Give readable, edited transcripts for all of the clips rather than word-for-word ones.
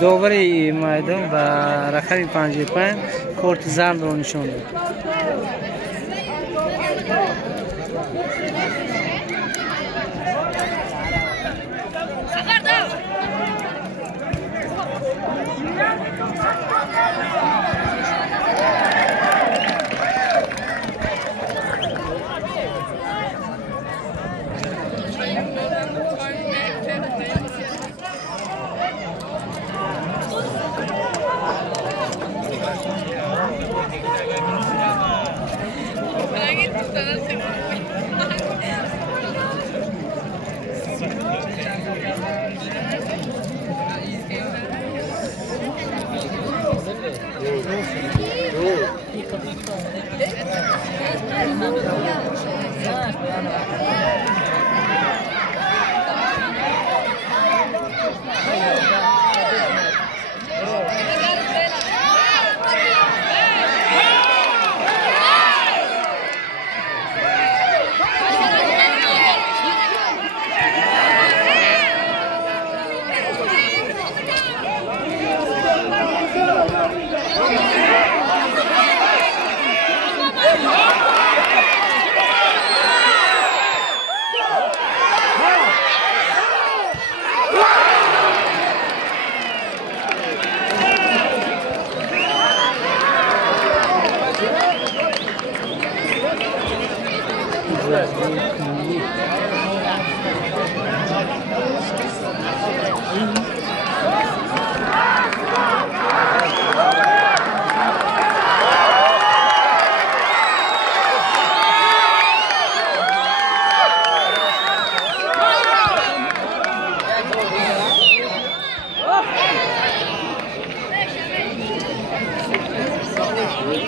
داوری میدان و رقم 55 کارت زرد را نشان داد.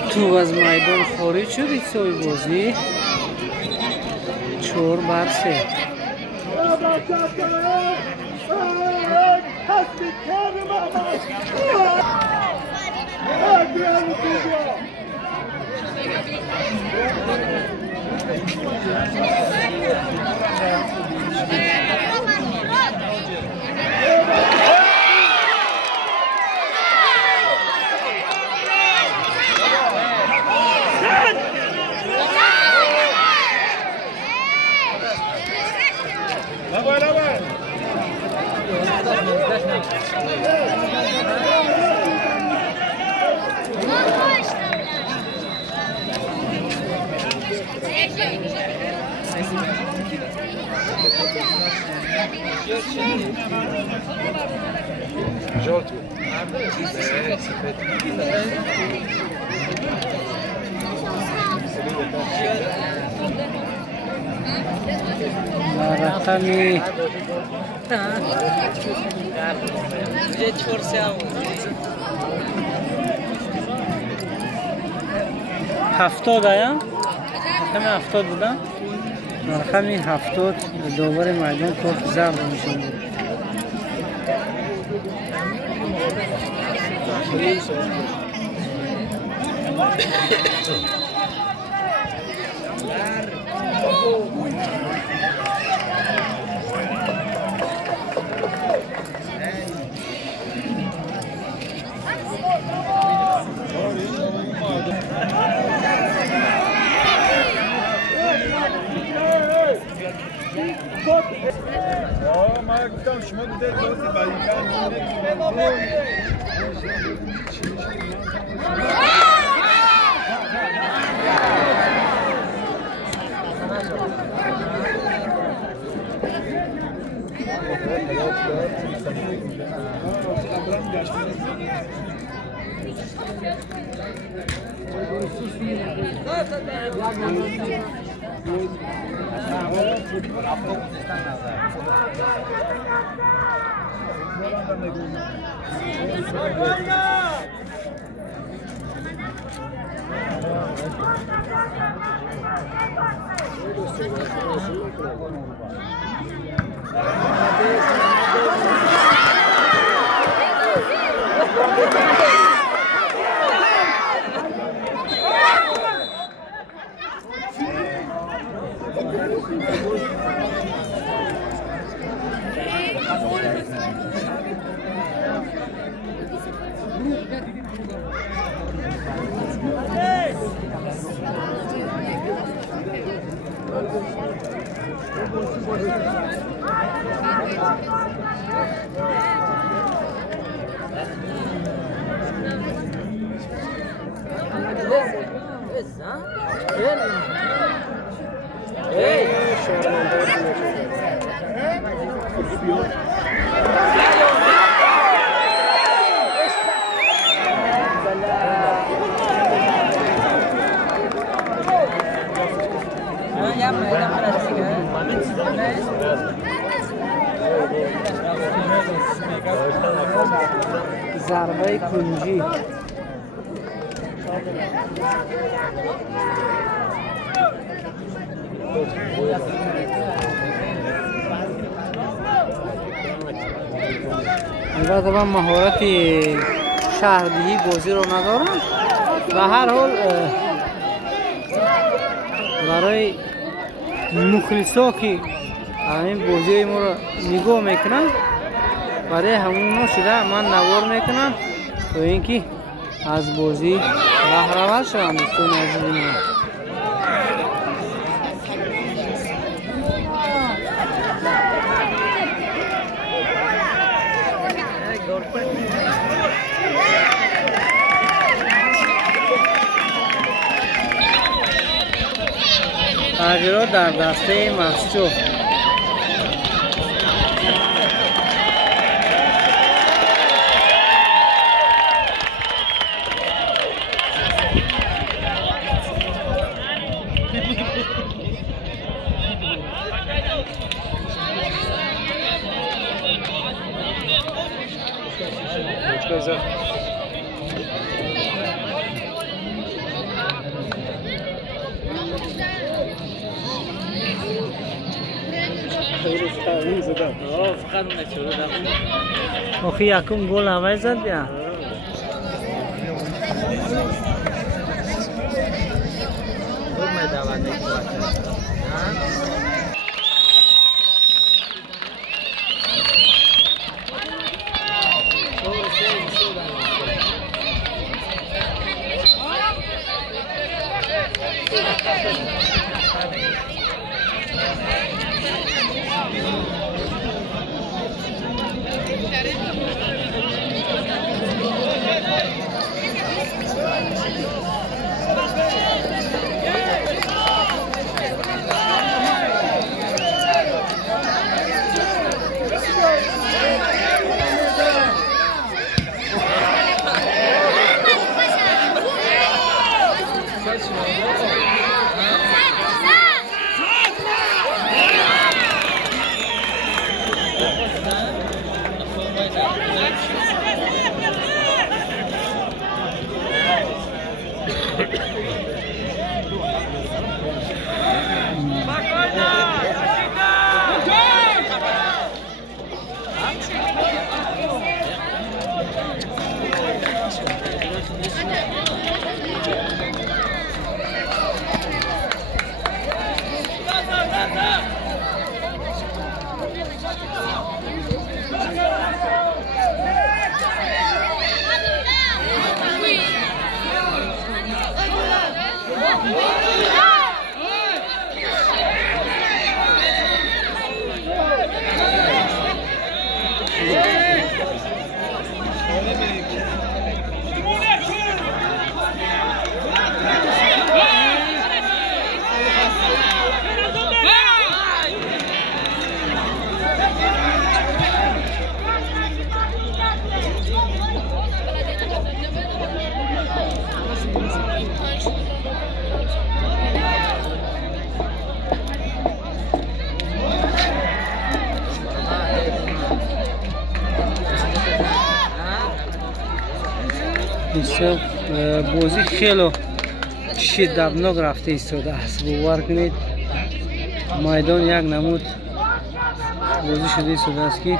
تو از میدان خارج شد ایسای بازی 4-3. رقمی 70 آیا؟ رقم 70 بودن؟ رقم 70 داور میدان کارت زرد نشان داد. من گفتم شما دیگه بازی بایگان ضربه کنجی البته من مهارت شهردهی بازی رو ندارم. به هر حال برای مخلصا که همین بازی ما رو نگاه میکنن برای همون شده من نوار میکنم تا اینکه از بازی بهره‌ور شوند دوستان عزیز من. تغییرات در دسته مسجد آخی یکم گل همه زد بیا بازی خیلی شدتناک رفته ایستاده است. باور کنید майдон як намуд бозӣ шуда истодааст ки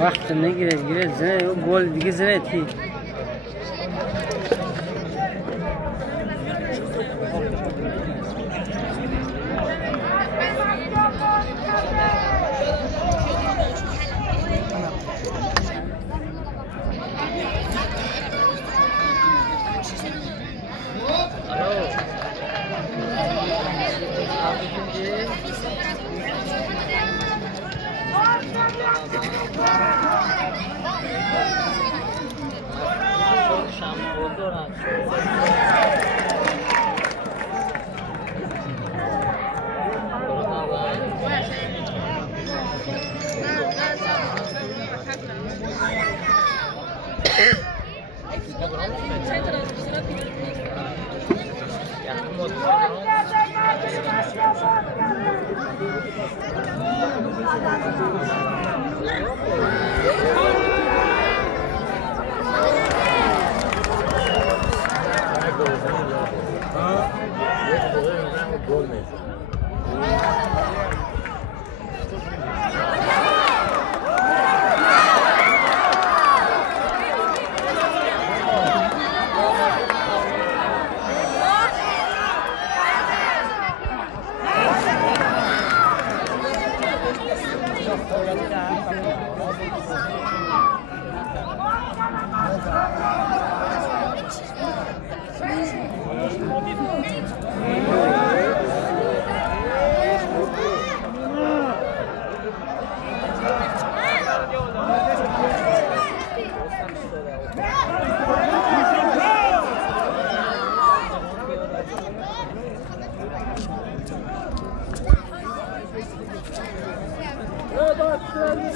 وقت نگیره گیره زنه گل دیگه زنه تی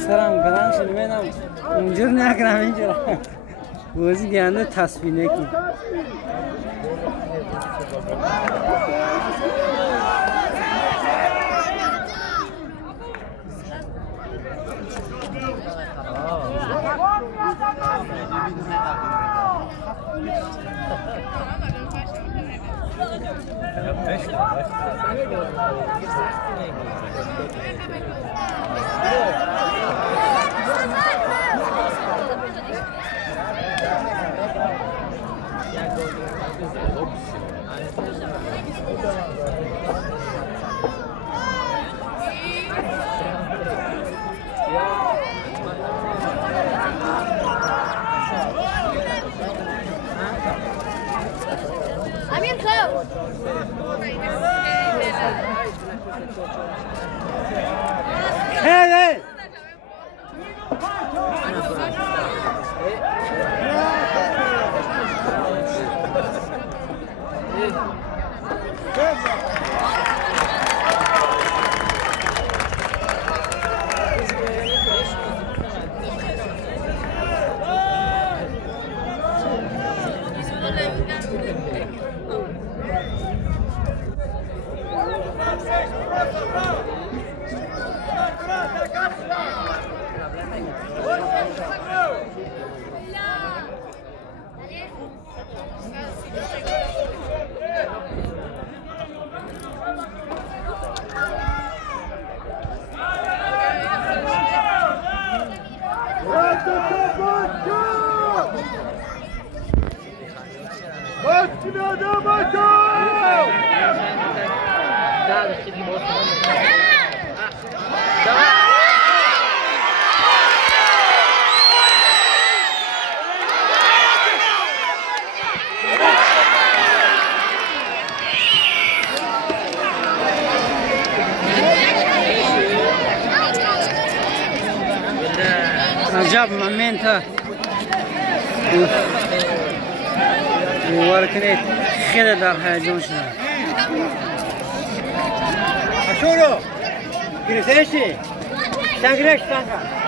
سرم گرم شد میدم اونجور نکنم اینجور بازی گنده تصویر نکی Hey! عجب момент ورکنید خیلی در هیجان شدم اشورو گریزشی سنگرش سنگا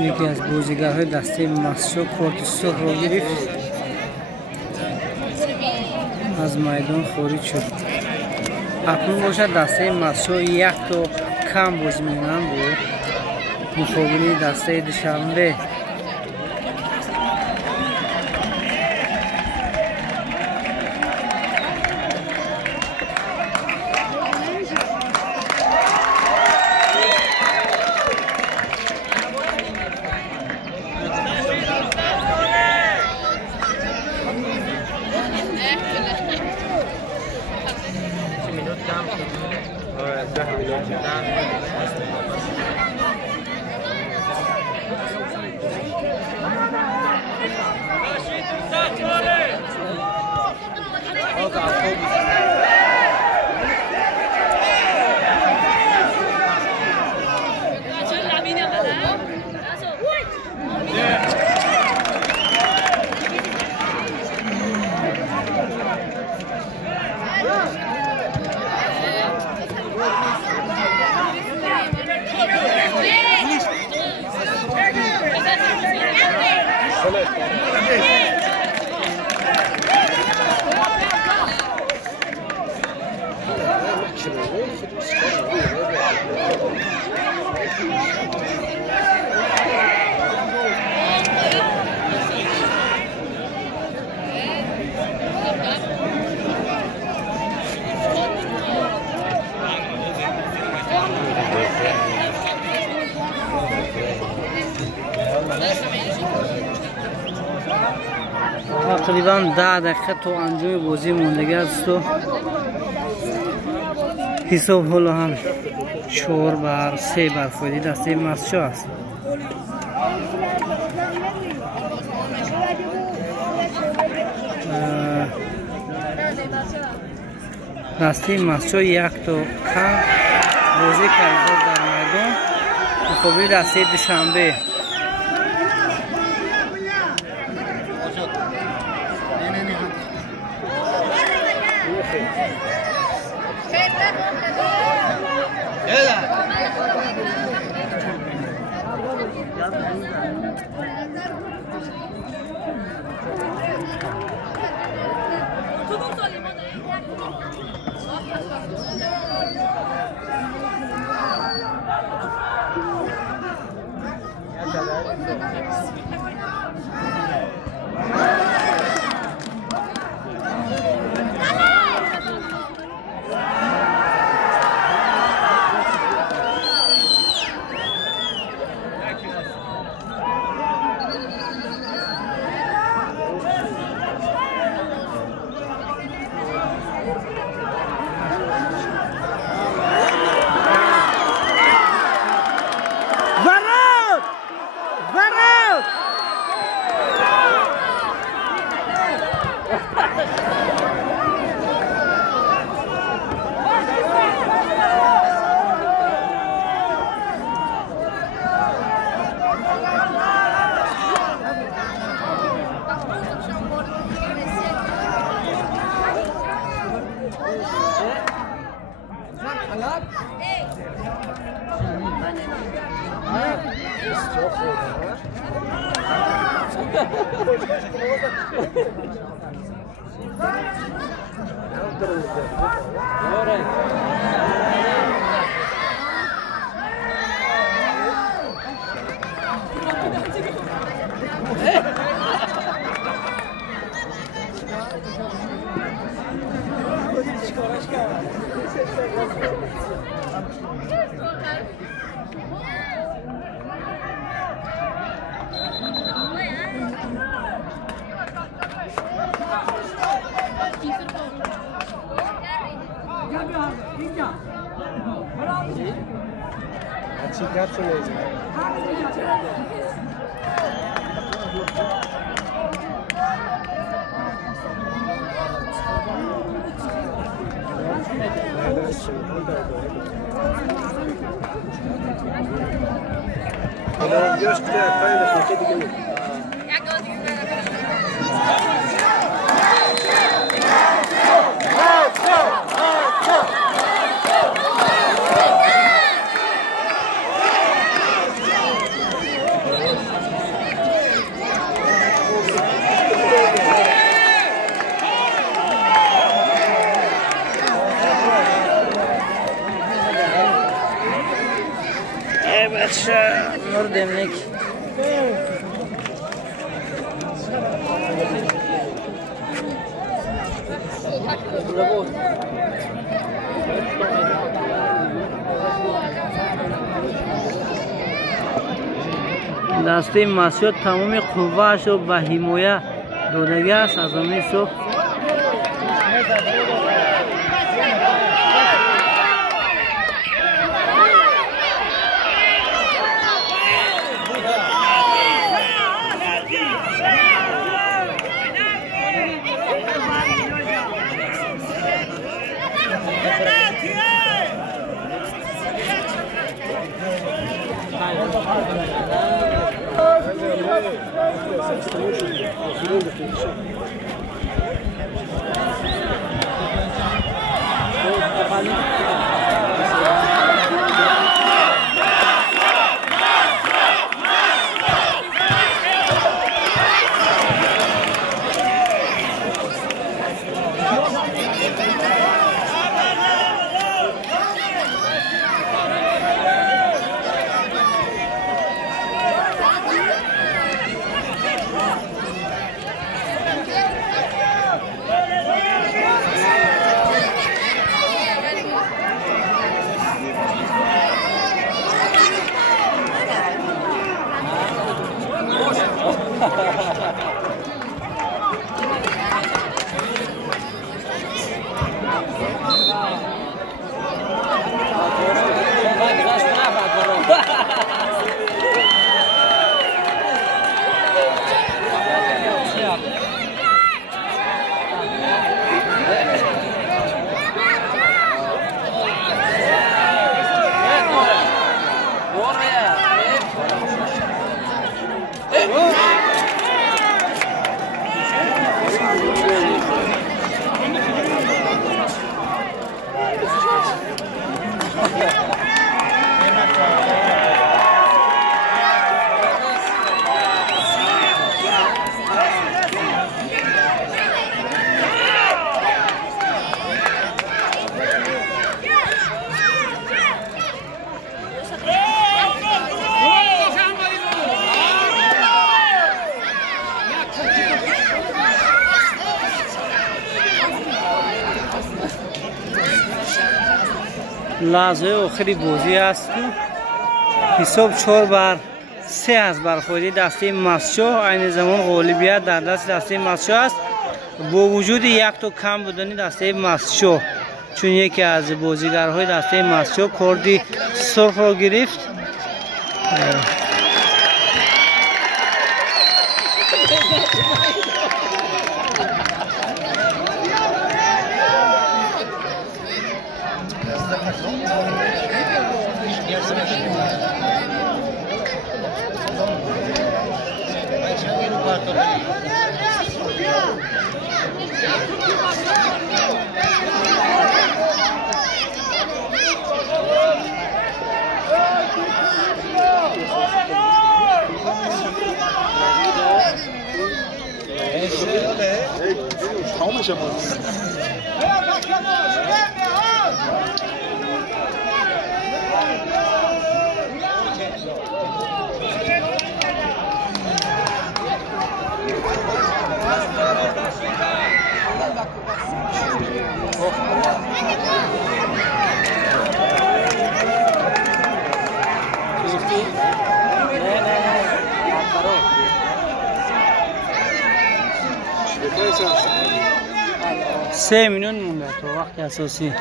یکی از بازیگرهای دسته مسشو کارت سرخ را گرفت از میدان خارج شد. اکنون باشد دسته مسشو یک تا کم بازی می‌کنند بود مقابل دسته دوشنبه. تقریبا 10 دقیقه تا انجام بازی موندگی است و حساب حالا هم 4-3 بر فایده دسته مسجد است. دسته مسجد یک تا کم بازی کرده در میدان مقابل دسته دوشنبه. دسته مسجد تمام قوهش رو به حمایت دادگی است از امروز صبح. لحظه آخری بازی است که حساب 4-3 است برخوردی دسته مسجد. این زمان غالبیت در دست دسته مسجد است با وجود یک تا کم بودن دسته مسجد، چون یکی از بازیگرهای دسته مسجد کردی سرخ را گرفت. سه میلیون مونده تو وقت اساسی.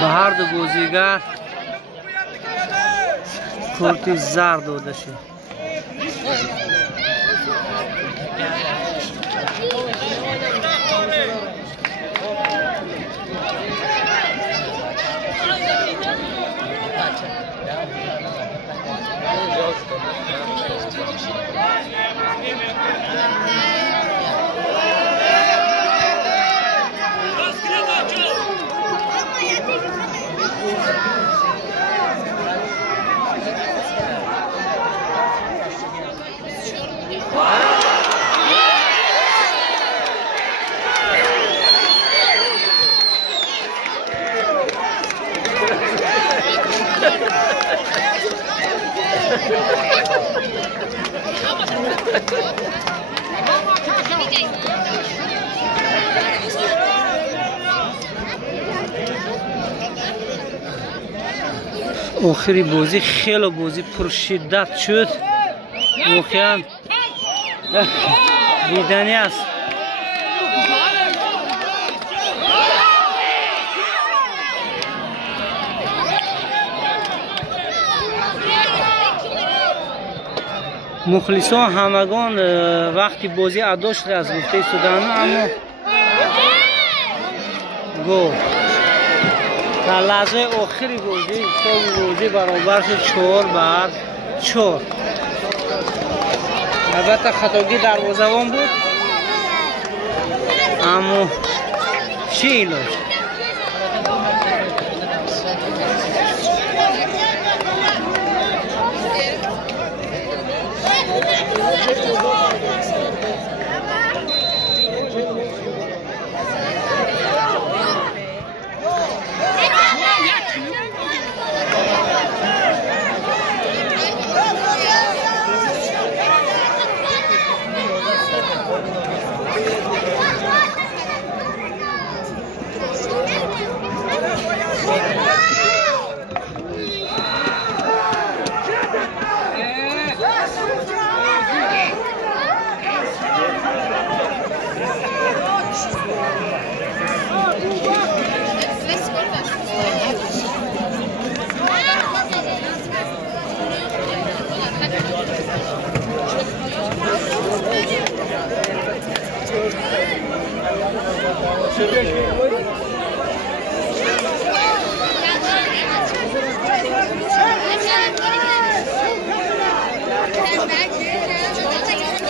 به هر دو بازیگر کارت زرد داده شد. آخری بازی خیلی بازی پرشدت شد، واقعا دیدنی است. مخلصان همگان وقتی بازی ادا شده از گفته سودان، اما گل در لحظه آخری بازی برابر شد 4-4. البته خطاگی دروازه‌بان بود، اما چه علاج.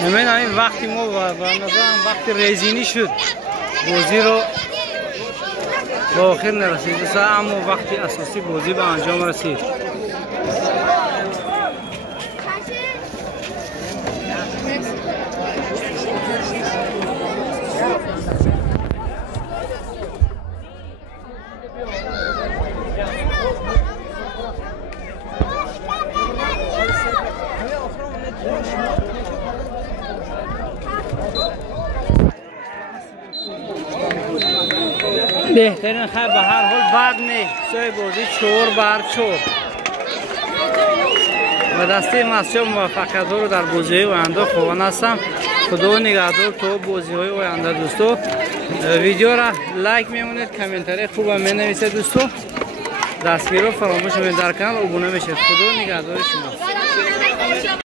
همین وقتی ما و نظرم وقتی رزینی شد بازی رو با آخر نرسید دوستا، اما وقتی اساسی بازی به انجام رسید. بهترین خیلی به هر حال بد نیست. سوی بازی 4-4 و دسته مسجد موفقیت ها رو در بازی های آینده خواهان هستم. خدا نگهدار تا بازی های آینده دوستو. ویدیو را لایک میمونید، کامنتاری خوب هم می نویسید دوستو. دستگیر رو فراموش می‌کنید، در کانال ابونه میشید. خدا نگهدار شما.